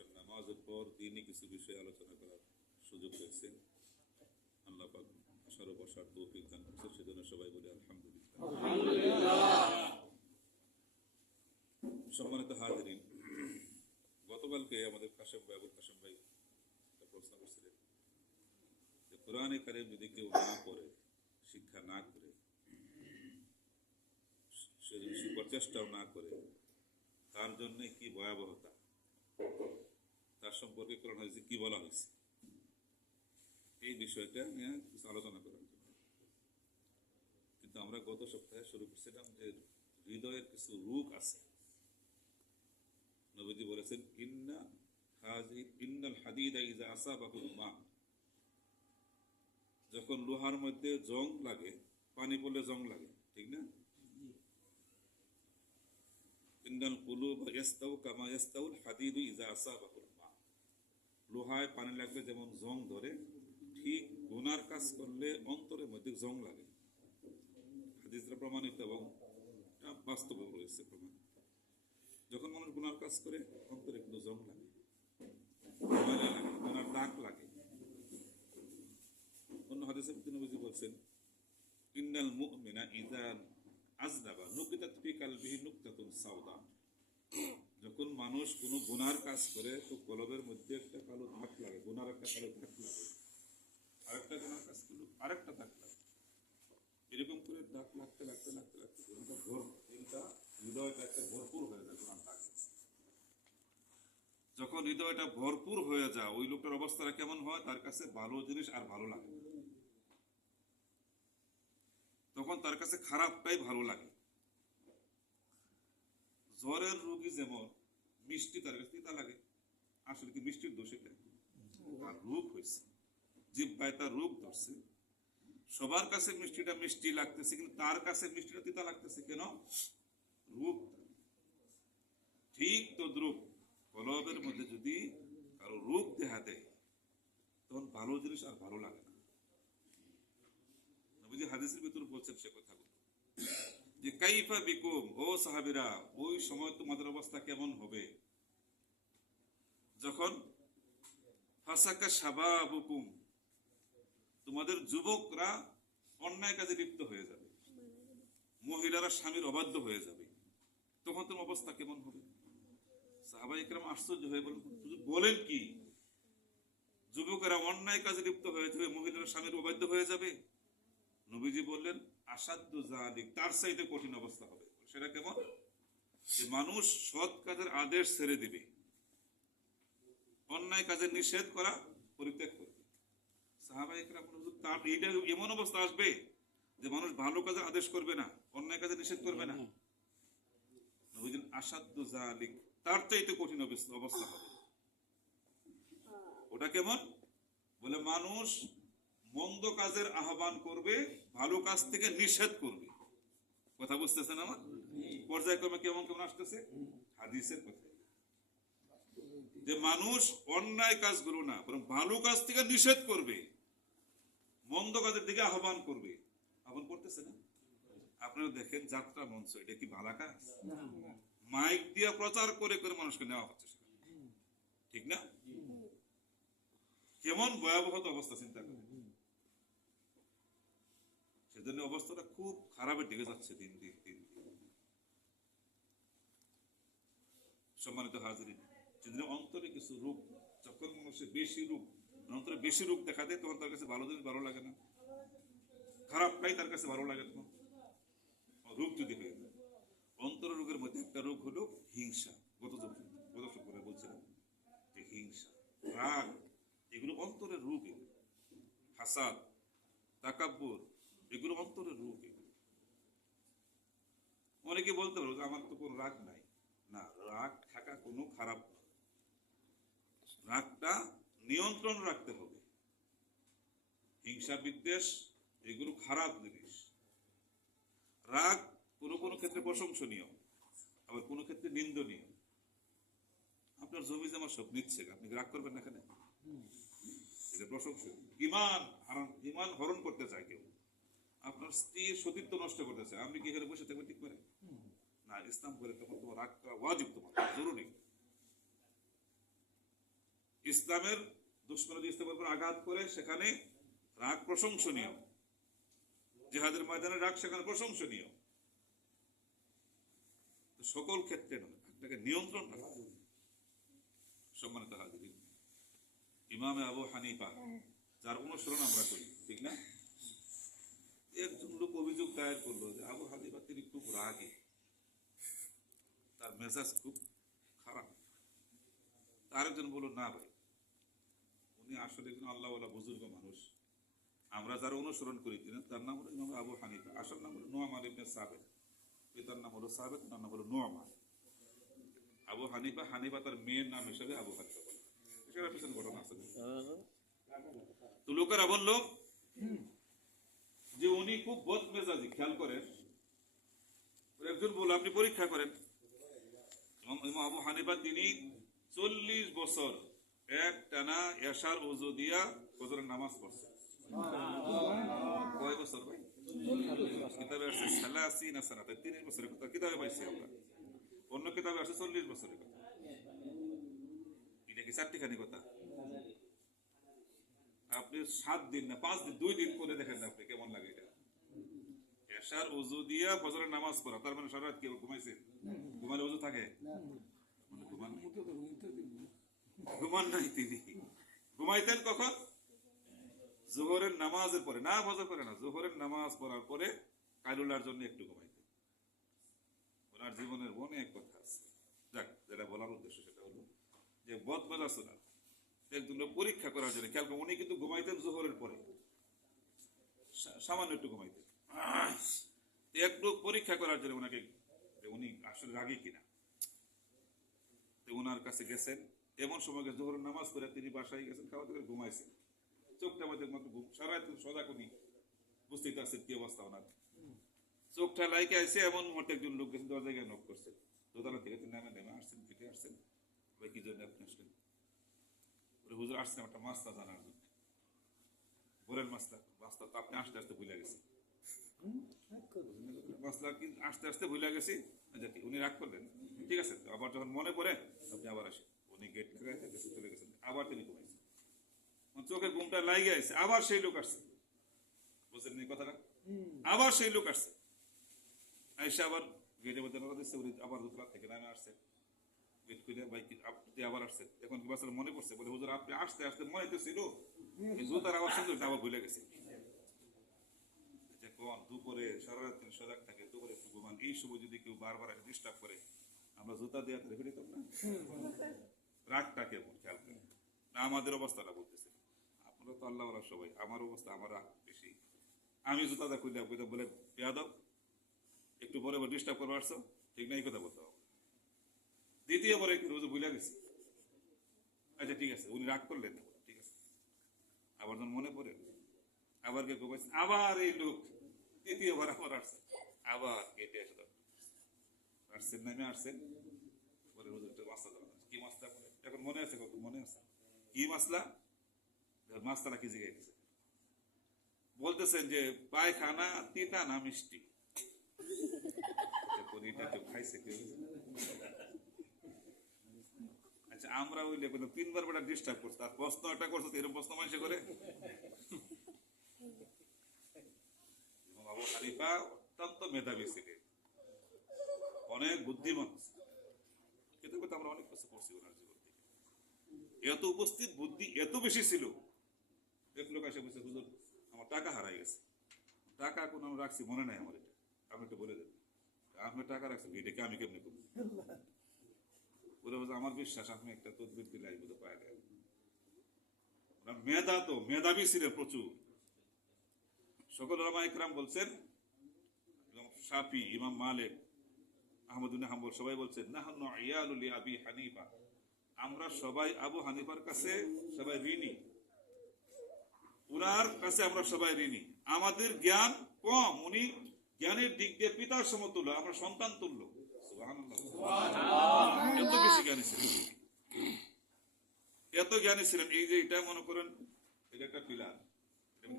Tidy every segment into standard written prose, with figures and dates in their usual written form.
আসার নামাজের পর দিনই কিছু বিষয়ে আলোচনা করার সুযোগ হয়েছে। আল্লাহ পাক আসার ও বসার তৌফিক দান করছে, সেজন্য সবাই বলি আলহামদুলিল্লাহ। সম্মানিত হাজিরিন, গতকালকে আমাদের কাশেম ভাই আবুল কাশেম ভাই একটা প্রশ্ন করছিলেন যে কোরআনে কারিম যদি কেউ না পড়ে, শিক্ষা না করে, সে যদি শিক্ষার চেষ্টাও না করে, তার জন্য কি ভয়াবহতা, তার সম্পর্কে কোরআন হাদিসে কি বলা হয়েছে, এই বিষয়টা নিয়ে কিছু আলোচনা করার জন্য। কিন্তু আমরা গত সপ্তাহে শুরু করছিলাম যে হৃদয়ের কিছু রোগ আছে। নবীজি বলেছেন ইন্নাল হাদিদা ইযা আসাবাহুল মা, যখন লোহার মধ্যে জং লাগে, পানি পড়লে জং লাগে, ঠিক না? ইন্নাল কুলুবা ইয়াস্তাউ কামা ইয়াস্তাউল হাদিদু ইযা আসাবাহুল মা, লোহায় পানি লাগলে যেমন জং ধরে, ঠিক গুনার কাজ করলে অন্তরের মধ্যে জং লাগে। হাদিসটা প্রমাণিত এবং বাস্তব রয়েছে প্রমাণ। যখন মানুষ গুনার কাজ করে অন্তরে কিন্তু জং লাগে, ময়লা লাগে, গুনার দাগ লাগে। অন্য হাদিসে নবীজি বলছেন ইন্নাল মুমিনা ইযা আযনাবা নুকিতাত ফি কালবিহি নুকতাতুন সাওদা, যখন মানুষ কোনো গুনার কাজ করে তো কলবের মধ্যে একটা কালো দাগ লাগে, গুনার একটা কালো দাগ লাগে, আরেকটা গুনার কাজ করলো আরেকটা দাগ লাগে, এরকম করে দাগ লাগতে লাগতে লাগতে লাগতে হৃদয়টা একটা ভরপুর হয়ে যায় গুনার দাগ। যখন হৃদয়টা ভরপুর হয়ে যায়, ওই লোকটার অবস্থাটা কেমন হয়? তার কাছে ভালো জিনিস আর ভালো লাগে, তখন তার কাছে খারাপটাই ভালো লাগে। জ্বরের রোগী যেমন মিষ্টি তার কাছে তিতা লাগে, আসলে কি মিষ্টির দোষ? এটা তার রোগ হয়েছে, জিহ্বায় তার রোগ ধরছে। সবার কাছে মিষ্টিটা মিষ্টি লাগতেছে, কিন্তু তার কাছে মিষ্টিটা তিতা লাগতেছে কেন? রোগ। ঠিক তদ্রূপ কলবের মধ্যে যদি কারো রোগ দেখা দেয়, তখন ভালো জিনিস আর ভালো লাগে না। নবীজি হাদিসের ভিতর বলছেন সে কথাগুলো যে কাইফা বিকুম, ও সাহাবীরা, ওই সময় তোমাদের অবস্থা কেমন হবে যখন ফাসাকা শাবাবুকুম, তোমাদের যুবকরা অন্যায় কাজে লিপ্ত হয়ে যাবে, মহিলারা স্বামীর অবাধ্য হয়ে যাবে, তখন তোমার অবস্থা কেমন হবে? সাহাবায়ে কেরাম আশ্চর্য হয়ে বলেন কি, যুবকেরা অন্যায় কাজে লিপ্ত হয়ে যাবে, মহিলারা স্বামীর অবাধ্য হয়ে যাবে? নবীজি বললেন আসাদ্দু যালিক, তার চাইতে কঠিন অবস্থা হবে। সেটা কেমন? যে মানুষ সৎ কাজের আদেশ ছেড়ে দিবে, অন্যায় কাজের নিষেধ করা পরিত্যাগ করবে। সাহাবায়ে কেরাম তার এইটা এমন অবস্থা আসবে যে মানুষ ভালো কাজের আদেশ করবে না, অন্যায় কাজে নিষেধ করবে না। নবীজি আসাদ্দু যালিক, তার চাইতে কঠিন অবস্থা হবে। ওটা কেমন? বলে মানুষ মন্দ কাজের আহ্বান করবে, ভালো কাজ থেকে নিষেধ করবে। কথা বুঝতেছেন আমার? পর্যায়ক্রমে কেমন কেমন আসতেছে হাদিসের কথা, যে মানুষ অন্যায় কাজগুলো না, বরং ভালো কাজ থেকে নিষেধ করবে, মন্দ কাজের দিকে আহ্বান করবে। আহ্বান করতেছে না? আপনারা দেখেন যাত্রা মঞ্চ, এটা কি ভালো কাজ? মাইক দিয়ে প্রচার করে করে মানুষকে নেওয়া হচ্ছে, ঠিক না? কেমন ভয়াবহ অবস্থা চিন্তা করে। সেজন্য অবস্থাটা খুব খারাপের দিকে যাচ্ছে দিন দিন দিন দিন। সম্মানিত হাজিরিন, সেদিন অন্তরে কিছু রোগ, যখন মানুষের বেশি রোগ, অন্তরে বেশি রোগ দেখা দেয়, তখন তার কাছে ভালো জিনিস ভালো লাগে না, খারাপটাই তার কাছে ভালো লাগে না। রোগ যদি হয়ে যায়, অন্তর রোগের মধ্যে একটা রোগ হলো হিংসা। গত সপ্তাহে বলছিলাম যে হিংসা, রাগ, এগুলো অন্তরের রোগ। হাসাদ, তাকাব্বুর, এগুলো অন্তরের রোগ। অনেকে বলতে পারো আমার তো কোনো রাগ নাই। না, রাগ থাকা কোনো খারাপ না, রাগটা নিয়ন্ত্রণ রাখতে হবে। হিংসা, বিদ্বেষ, এগুলো খারাপ জিনিস। রাগ কোনো কোনো ক্ষেত্রে প্রশংসনীয়, আবার কোনো ক্ষেত্রে নিন্দনীয়। আপনার জমি জমা সব নিচ্ছে, আপনি রাগ করবেন না? কেন? এটা প্রশংসনীয়। ইমান হরণ করতে চায় কেউ, আপনার স্ত্রীর সতীত্ব নষ্ট করতে চায়, আপনি কি এখানে বসে থাকবেন? ঠিক করে না, ইসলাম করে তখন তোমার রাগ করা ওয়াজিব, তোমার জরুরি। ইসলামের দুশ্মন ইসলামের উপর আঘাত করে সেখানে রাগ প্রশংসনীয়, জিহাদের ময়দানে রাগ সেখানে প্রশংসনীয়, সকল ক্ষেত্রে নয়, আপনাকে নিয়ন্ত্রণ রাখা। সম্মানিত হাজিরিন, ইমামে আবু হানিফা যার অনুসরণ আমরা করি, ঠিক না? একজন লোক অভিযোগ দায়ের করলো যে আবু হানিফা তিনি খুব রাগী, তার মেজাজ খুব খারাপ। আরেকজন বলল না ভাই, উনি আসলে একজন আল্লাহওয়ালা বুজুর্গ মানুষ, আমরা যারা অনুসরণ করি কিনা তার নাম হলো ইমাম আবু হানিফা, আসল নাম হলো নোয়ামান ইবনে সাবেত, পিতার নাম হলো সাবেত, তার নাম হলো নোয়ামান। আবু হানিফা, হানিফা তার মেয়ের নাম হিসেবে আবু হানিফা বলে, সেটা পিছনে ঘটনা আছে। তো লোকেরা বললো যে উনি খুব বদমেজাজি, খেয়াল করেন। একজন বলল আপনি পরীক্ষা করেন। ইমাম আবু হানিফা তিনি 40 বছর এক টানা এশার ওযু দিয়া ফজরের নামাজ পড়ছে। কয় বছর ভাই? কিতাবে আসছে 30 সানাতে, 30 বছরের কথা কিতাবে পাইছি আমরা। অন্য কিতাবে আসছে 40 বছরের কথা। এটা কি চারটিখানি কথা? আপনি 7 দিন না 5 দিন, 2 দিন করে দেখেন আপনি কেমন লাগে এটা। এশার ওযু দিয়া ফজরের নামাজ পড়া, তার মানে সারা রাত কি ঘুমাইছে? ঘুমালে ওযু থাকে? ঘুমান নাই তিনি। ঘুমাইতেন কখন? জোহরের নামাজের পরে, না ফজর করে না, জোহরের নামাজ পড়ার পরে কাইলুলার জন্য একটু ঘুমাইতেন। ওনার জীবনের অনেক কথা আছে। যাক, যেটা বলার উদ্দেশ্য সেটা হলো যে বদমেজাজ না, একদম পরীক্ষা করার জন্য। খেয়াল করুন, উনি কিন্তু ঘুমাইতেন জোহরের পরে, সামান্য একটু ঘুমাইতেন, একটু পরীক্ষা করার জন্য ওনাকে, উনি আসলে রাগী কিনা। ওনার কাছে গেছেন, এমন সময় জোহরের নামাজ পড়ে তিনি বাসায় গেছেন, খাওয়া দাওয়া ঘুমাইছেন, চোখটা মধ্যে সারা সজাগ উনি, বুঝতেই পারছেন কি অবস্থা ওনার। চোখটা লাইকে আসে, এমন মুহূর্তে একজন লোক গেছেন, দরজায় গিয়ে নক করছেন, দোতলা থেকে নেমে আসছেন, ফিটে আসছেন। ভাই কি জন্য আপনি আসলেন? হুজুর আসছেন একটা মাস্তা জানার জন্য। বলেন মাস্তা? মাস্তা তো আপনি আস্তে আস্তে ভুলে গেছেন। মাসলা কি আস্তে আস্তে ভুলে গেছি। উনি রাগ করলেন, ঠিক আছে, আবার যখন মনে পড়ে আপনি আবার আসেন। উনি গেট লাগাইতে চলে গেছেন, আবার তিনি ঘুমাইছেন, চোখে ঘুমটা লাগিয়ে আসছে, আবার সেই লোক আসছে। বুঝলেন এই কথাটা? আবার সেই লোক আসছে, আইসা আবার গেটের মধ্যে নড়া দিচ্ছে, উনি আবার দোতলা থেকে নামে আসছে, গেট খুলে ভাই আপনি আবার আসছেন। এখন কি বাচ্চারা মনে পড়ছে, বলে হুজুর আপনি আসতে আসতে মনে তো ছিল, জুতার আবার শুনতে আবার ভুলে গেছে। দুপুরে সারা রাত সজাগ থাকে, দুপুরে একটু ঘুমান, এই সময় যদি কেউ বারবার ডিস্টার্ব করে, আমরা জুতা দিয়ে রেখে দিতাম না? রাগটা কেমন খেয়াল করেন না? আমাদের অবস্থাটা বলতেছে, আপনারা তো আল্লাহ সবাই, আমার অবস্থা, আমার রাগ বেশি। আমি জুতাটা খুলে বলে বেয়াদব, একটু পরে ডিস্টার্ব করবো আসছো, ঠিক না? এই কথা বলতে হবে। দ্বিতীয়বার একটু রোজ ভুলে গেছি, আচ্ছা ঠিক আছে, উনি রাগ করলেন, ঠিক আছে, আবার যখন মনে পড়ে আবার কে ঘুমাইছে, আবার এই লোক তৃতীয়বার আবার আসছে, আবার কেটে এসে আসছেন, নামে আসছেন, মাসলা কি মাসলা এখন মনে আছে? কত মনে আছে? কি মাসলা? মাসলাটা কি জিজ্ঞাসা গেছে, বলতেছেন যে পায়খানা তিতা না মিষ্টি? খাইছে কেউ? আচ্ছা, আমরা ওই লেখো 3বার বেটা ডিস্টার্ব করছে, তার প্রশ্ন একটা করছে, এরকম প্রশ্ন মানুষ করে। আবু হানিফা অত্যন্ত মেধাবী ছিলেন, অনেক বুদ্ধিমান, কিন্তু আমরা অনেক কিছু পড়ছি ওনার জীবন থেকে। এত উপস্থিত বুদ্ধি এত বেশি ছিল, এক লোক এসে বলছে হুজুর আমার টাকা হারাই গেছে। টাকা কোন আমি রাখছি মনে নাই আমার, এটা আপনি একটু বলে দেন। আপনি টাকা রাখছেন, এটাকে আমি কেমনি করবো? বলে বলছে আমার বিশ্বাস আপনি একটা তদবির দিলে আসবো তো পায় দেয়। মেধা তো মেধাবী ছিলেন প্রচুর। সকল উলামা ইকরাম বলছেন, শাফি, ইমাম মালিক, আহমদ ইবনে হাম্বল সবাই বলছেন নাহনু ইয়ালু লি আবি হানিফা, আমরা সবাই আবু হানিফার কাছে সবাই ঋণী, উনার কাছে আমরা সবাই ঋণী। আমাদের জ্ঞান কম, উনি জ্ঞানের দিক দিয়ে পিতার সমতুল্য, আমরা সন্তান তুল্য। এত বেশি জ্ঞানী ছিলেন, এত জ্ঞানী ছিলেন। এই যে এটা মনে করেন, এটা একটা পিলার,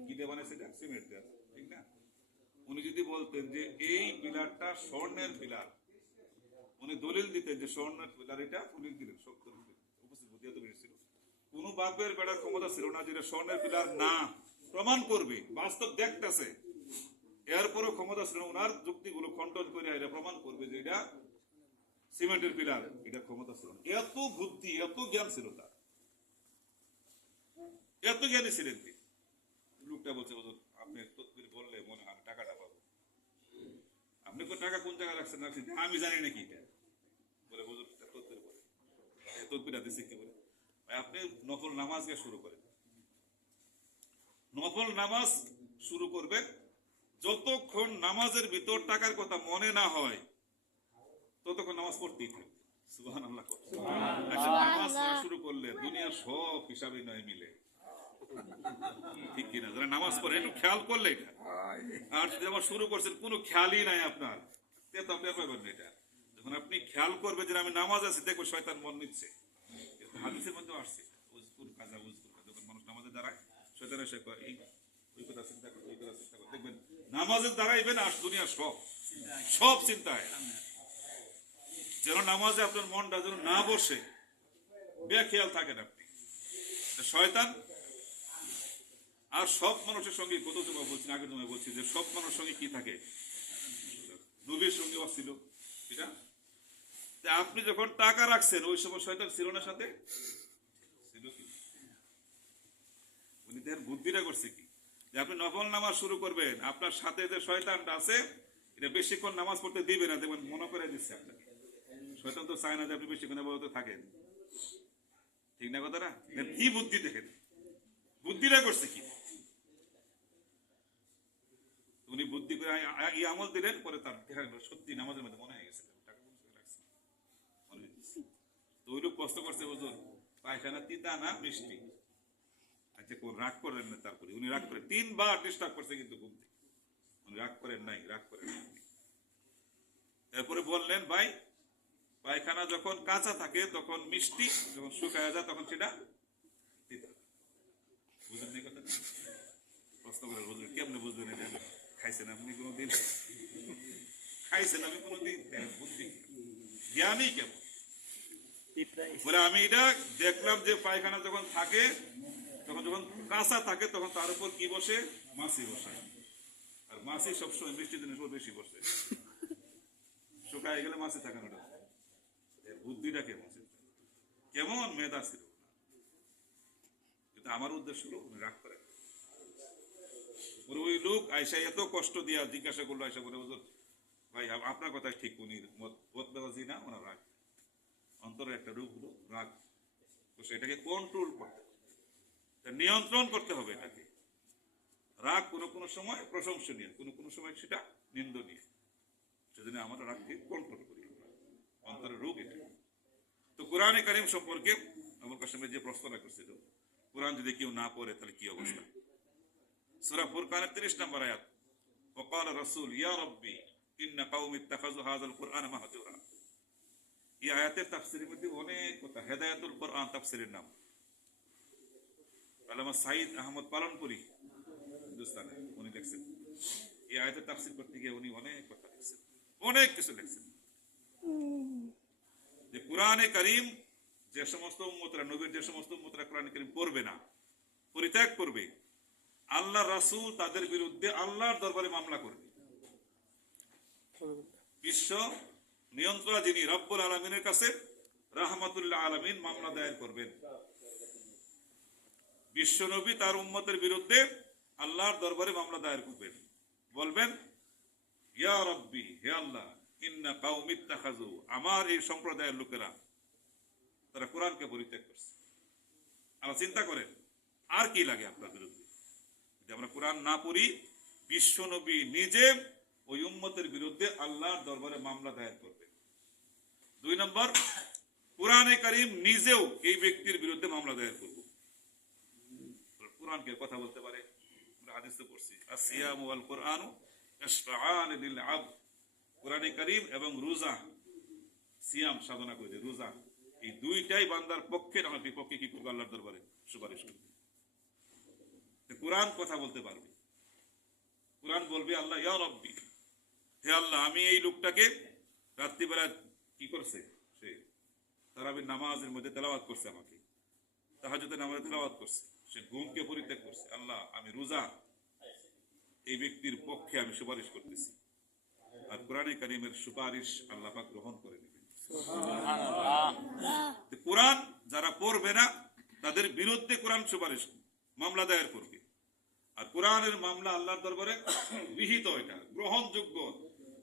কি দিয়ে বানাইছে? এটা সিমেন্ট দেওয়া, ঠিক না? উনি যদি বলতেন যে এই পিলারটা স্বর্ণের পিলার, উনি দলিল দিতেন যে স্বর্ণের পিলার, এটা উনি দিলেন, উপস্থিত বুদ্ধি এত বেশি ছিল। কোন বাপের বেড়ার ক্ষমতা ছিল না যেটা স্বর্ণের পিলার না, প্রমাণ করবে, বাস্তব দেখতেছে, এরপরও ক্ষমতা ছিল না ওনার যুক্তিগুলো খণ্ডন করে এটা প্রমাণ করবে যে এটা সিমেন্টের পিলার, এটা ক্ষমতা ছিল না। এত বুদ্ধি, এত জ্ঞান ছিল তার, এত জ্ঞানী ছিলেন তিনি। লোকটা বলছে হুজুর আপনি তদবির বললে মনে হয় টাকাটা পাবো। আপনি টাকা কোন জায়গায় রাখছেন আমি জানি নাকি এটা বলে হুজুর তদবির বলে, তদবির দিচ্ছে কি বলে, আপনি নফল নামাজ শুরু করেন, নফল নামাজ শুরু করবেন, যতক্ষণ নামাজের ভিতর টাকার কথা মনে না হয় ততক্ষণ নামাজ পড়তেই থাকবে। সুবহানাল্লাহ। নামাজ পড়া শুরু করলে দুনিয়ার সব হিসাবে নয় মিলে, ঠিক কিনা? যারা নামাজ পড়ে একটু খেয়াল করলে এটা, আর যদি আবার শুরু করছেন কোনো খেয়ালই নাই আপনার, তো আপনি পাবেন না এটা। যখন আপনি খেয়াল করবেন যে আমি নামাজ আছি, দেখবো শয়তান মন নিচ্ছে। হাদিসের মধ্যে আসছে উজকুর কাজা উজকুর কাজা, যখন মানুষ নামাজে দাঁড়ায় শয়তান এসে এই ওই কথা চিন্তা করে, ওই কথা চিন্তা করে, দেখবেন নামাজে দাঁড়াইবেন আর দুনিয়ার সব সব চিন্তায়, যেন নামাজে আপনার মনটা যেন না বসে, বেখেয়াল থাকেন আপনি। শয়তান আর সব মানুষের সঙ্গে, কত সময় বলছি, আগের সময় বলছি যে সব মানুষের সঙ্গে কি থাকে, নবীর সঙ্গে ছিল এটা। আপনি যখন টাকা রাখছেন ওই সময় শয়তান ছিল না সাথে, ছিল কি? উনি তার বুদ্ধিটা করছে কি যে আপনি নফল নামাজ শুরু করবেন, আপনার সাথে যে শয়তানটা আছে এটা বেশিক্ষণ নামাজ পড়তে দিবে না, দেখবেন মনে করে দিচ্ছে আপনাকে। শয়তান তো চায় না যে আপনি বেশিক্ষণ আবাদতে থাকেন, ঠিক না কথাটা? কি বুদ্ধি দেখেন, বুদ্ধিটা করছে কি? উনি বুদ্ধি করে এই আমল দিলেন, পরে তার দেখা গেল সত্যি নামাজের মধ্যে মনে হয়ে গেছে তো ওই লোক কষ্ট করছে হুজুর পায়খানা তিতা না মিষ্টি, আচ্ছা কোন রাগ করেন না, তারপরে উনি রাগ করে 3 বার ডিস্টার্ব করছে কিন্তু ঘুম থেকে, উনি রাগ করেন নাই, রাগ করেন নাই। এরপরে বললেন ভাই পায়খানা যখন কাঁচা থাকে তখন মিষ্টি, যখন শুকায় যায় তখন সেটা তিতা। বুঝলেন এই কথা? প্রশ্ন করে হুজুর কেমনে বুঝলেন এটা? খাইছেন আপনি কোনোদিন? খাইছেন আমি কোনোদিন? বুদ্ধি জ্ঞানই কেমন বলে আমি এটা দেখলাম যে পায়খানা যখন থাকে তখন, যখন কাঁচা থাকে তখন তার উপর কি বসে? মাছি বসে, আর মাছি সবসময় মিষ্টি জিনিস বেশি বসে, শুকায় গেলে মাছি থাকে না। বুদ্ধিটা কেমন ছিল, কেমন মেধা ছিল। কিন্তু আমার উদ্দেশ্য হলো রাগ করে। ওই লোক আয়সা এত কষ্ট দিয়া জিজ্ঞাসা করলো, আয়সা বলে হুজুর ভাই আপনার কথা ঠিক, উনি মতবাজি না, ওনার রাগ, অন্তরের একটা রূপ হলো রাগ। তো সেটাকে কন্ট্রোল করতে হবে, নিয়ন্ত্রণ করতে হবে এটাকে। রাগ কোনো কোনো সময় প্রশংসনীয়, কোনো কোনো সময় সেটা নিন্দনীয়, সেজন্য আমরা রাগকে কন্ট্রোল করি, অন্তরের রোগ এটা। তো কোরআনে কারীম সম্পর্কে আমার কাছে যে প্রশ্নটা করছিল, কোরআন যদি কেউ না পড়ে তাহলে কি অবস্থা? সূরা ফুরকানের 30 নম্বর আয়াত, وقال الرسول يا ربي ان قوم اتخذوا هذا القرآن مهجورا। এই আয়াতের তাফসীরের মধ্যে অনেক কথা, হেদায়েতুল কোরআন তাফসীরের নাম আল্লামা সাঈদ আহমদ পালনপুরি হিন্দুস্তানে উনি লিখছেন। এই আয়াতের তাফসীর করতে গিয়ে উনি অনেক কথা লিখছেন, অনেক কিছু লিখছেন। যে কোরআনে কারীম যে সমস্ত উম্মতরা, নবীর যে সমস্ত উম্মতরা কোরআনে কারীম পড়বে না, পরিত্যাগ করবে, আল্লাহ রাসূল তাদের বিরুদ্ধে আল্লাহর দরবারে মামলা করবে। বিশ্ব নিয়ন্ত্রণ যিনি রব্বুল আলামিনের কাছে রাহমাতুল আলামিন মামলা দায়ের করবেন। বিশ্ব নবী তার উম্মতের বিরুদ্ধে আল্লাহর দরবারে মামলা দায়ের করবেন, বলবেন ইয়া রব্বি, হে আল্লাহ, ইন্না কাওমি ইত্তাখাযু, আমার এই সম্প্রদায়ের লোকেরা তারা কোরআনকে পরিত্যাগ করছে। আমরা চিন্তা করেন আর কি লাগে আপনার বিরুদ্ধে যদি আমরা কোরআন না পড়ি? বিশ্ব নবী নিজে ওই উম্মতের বিরুদ্ধে আল্লাহর দরবারে মামলা দায়ের করবে। 2 নম্বর, কোরআনে কারীম নিজেও এই ব্যক্তির বিরুদ্ধে মামলা দায়ের করবে। কোরআনকে কথা বলতে পারে? আমরা হাদিসে পড়ছি আসিয়ামু ওয়াল কুরআনু ইশফাআন লিল আবদ, কোরআনে কারীম এবং রোজা, সিয়াম সাধনা করে, রোজা, এই দুইটাই বান্দার পক্ষে না বিপক্ষে কি করবে? আল্লাহর দরবারে সুপারিশ করবে। কোরআন কথা বলতে পারবে, কোরআন বলবে আল্লাহ ইয়া রব্বি, হে আল্লাহ, আমি এই লোকটাকে রাত্রিবেলা কি করছে, সে তারাবির নামাজের মধ্যে তেলাওয়াত করছে আমাকে, তাহাজ্জুদের নামাজে তেলাওয়াত করছে, সে ঘুমকে পরিত্যাগ করছে, আল্লাহ আমি রোজা, এই ব্যক্তির পক্ষে আমি সুপারিশ করতেছি। আর কোরআনে কারীমের সুপারিশ আল্লাহ পাক গ্রহণ করে নেবেন। কোরআন যারা পড়বে না তাদের বিরুদ্ধে কোরআন সুপারিশ মামলা দায়ের করবে। আর কোরআনের মামলা আল্লাহর দরবারে বিহিত, এটা গ্রহণযোগ্য।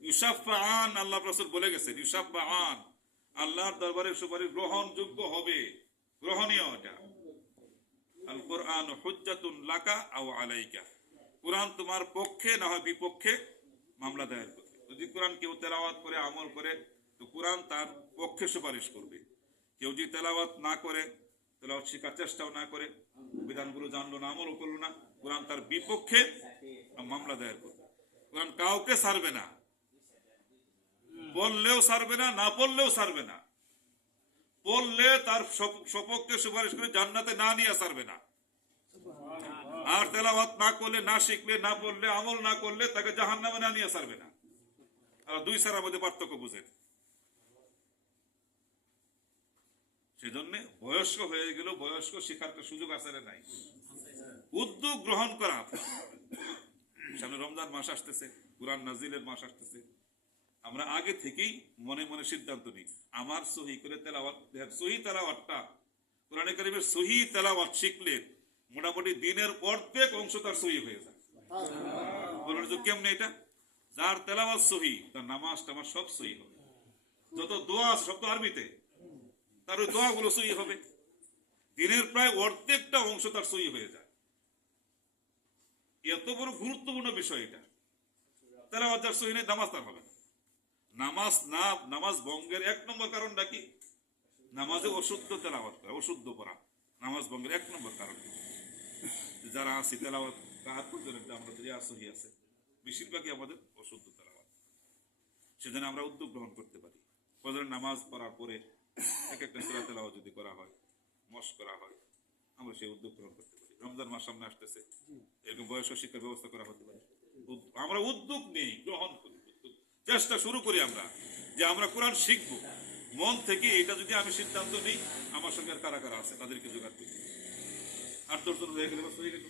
ইউসাফাআন, আল্লাহ রাসূল বলে গেছেন, ইউসাফাআন, আল্লাহর দরবারে সুপারিশ গ্রহণযোগ্য হবে, গ্রহণীয়। এটা আল কোরআন হুজ্জাতুন লাকা আও আলাইকা, কোরআন তোমার পক্ষে না হয় বিপক্ষে মামলা দায়ের করবে। যদি কোরআন কেউ তেলাওয়াত করে আমল করে তো কোরআন তার পক্ষে সুপারিশ করবে। কেউ যদি তেলাওয়াত না করে, তেলাওয়াত শেখার চেষ্টাও না করে, বিধানগুলো জানলো না, আমলও করলো না, কোরআন তার বিপক্ষে মামলা দায়ের করবে। কোরআন কাউকে ছাড়বে না, বললেও ছাড়বে না, না পড়লেও ছাড়বে না। পড়লে তার সপক্ষে সুপারিশ করে জান্নাতে না নিয়ে ছাড়বে না। আর তেলাওয়াত না করলে, না শিখলে, না পড়লে, আমল না করলে তাকে জাহান্নামে না নিয়ে ছাড়বে না। আর দুই ছাড়ার মধ্যে পার্থক্য বুঝেন। সেজন্য বয়স্ক হয়ে গেল, বয়স্ক শিখার সুযোগ আছে না নাই, উদ্যোগ গ্রহণ করা। সামনে রমজান মাস আসতেছে, কুরআন নাজিলের মাস আসতেছে, আমরা আগে থেকেই মনে মনে সিদ্ধান্ত নিই, আমার সহি করে তেলাওয়াত, সহি তেলাওয়াতটা, কোরআনে কারীমের সহি তেলাওয়াত শিখলে মোটামুটি দিনের অর্ধেক অংশ তার সহি হয়ে যায়। বলুন তো কেমনে এটা? যার তেলাওয়াত সহি, তার নামাজ টামাজ সব সহি হবে। যত দোয়া আছে সব তো আরবিতে, তার ওই দোয়াগুলো সহি হবে। দিনের প্রায় অর্ধেকটা অংশ তার সহি হয়ে যায়। এত বড় গুরুত্বপূর্ণ বিষয় এটা। তেলাওয়াত যার সহি নেই, নামাজ তার হবে না। নামাজ ভঙ্গের এক নম্বর কারণটা কি? নামাজে অশুদ্ধ তেলাওয়াত করা, অশুদ্ধ পড়া নামাজ ভঙ্গের এক নম্বর কারণ। যারা আছি তেলাওয়াত কার পর্যন্ত আমরা সহি আছে, বেশিরভাগই আমাদের অশুদ্ধ তেলাওয়াত। সেজন্য আমরা উদ্যোগ গ্রহণ করতে পারি। ফজরের নামাজ পড়ার পরে এক একটা সূরা তেলাওয়াত যদি করা হয়, মশ করা হয়, আমরা সেই উদ্যোগ গ্রহণ করতে পারি। রমজান মাস সামনে আসতেছে, এরকম বয়স্ক শিক্ষার ব্যবস্থা করা হতে পারে। আমরা উদ্যোগ নেই, গ্রহণ করি, চেষ্টা শুরু করি আমরা যে আমরা কোরআন শিখবো মন থেকে। এটা যদি আমি সিদ্ধান্ত নিই, আমার সঙ্গে আর কারা কারা আছে তাদেরকে জোগাড় করি। 8-10 জন হয়ে গেলে হয়ে গেল।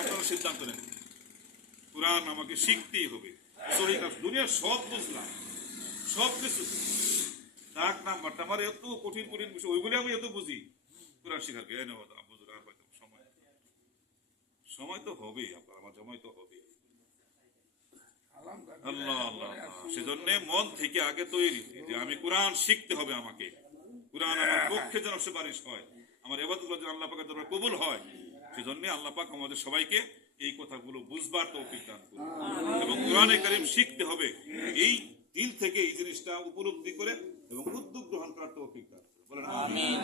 আপনারা সিদ্ধান্ত নেন, কোরআন আমাকে শিখতেই হবে। দুনিয়ার সব বুঝলাম, সব কিছু ডাক নাম্বারটা আমার এত কঠিন কঠিন বিষয়, ওইগুলি আমি এত বুঝি। কোরআন শিখার কে সময় তো হবে, আপনার আমার সময় তো হবে। আল্লাহ আল্লাহ, সেজন্য মন থেকে আগে তৈরি যে আমি কোরআন শিখতে হবে, আমাকে কোরআন আমার পক্ষে যেন সুপারিশ হয়, আমার ইবাদতগুলো যেন আল্লাহ পাকের দরবারে কবুল হয়। সেজন্য আল্লাহ পাক আমাদের সবাইকে এই কথাগুলো বুঝবার তৌফিক দান করুন এবং কোরআনে কারীম শিখতে হবে এই দিল থেকে, এই জিনিসটা উপলব্ধি করে এবং উদ্যোগ গ্রহণ করার তৌফিক দান করুন। বলেন আমিন।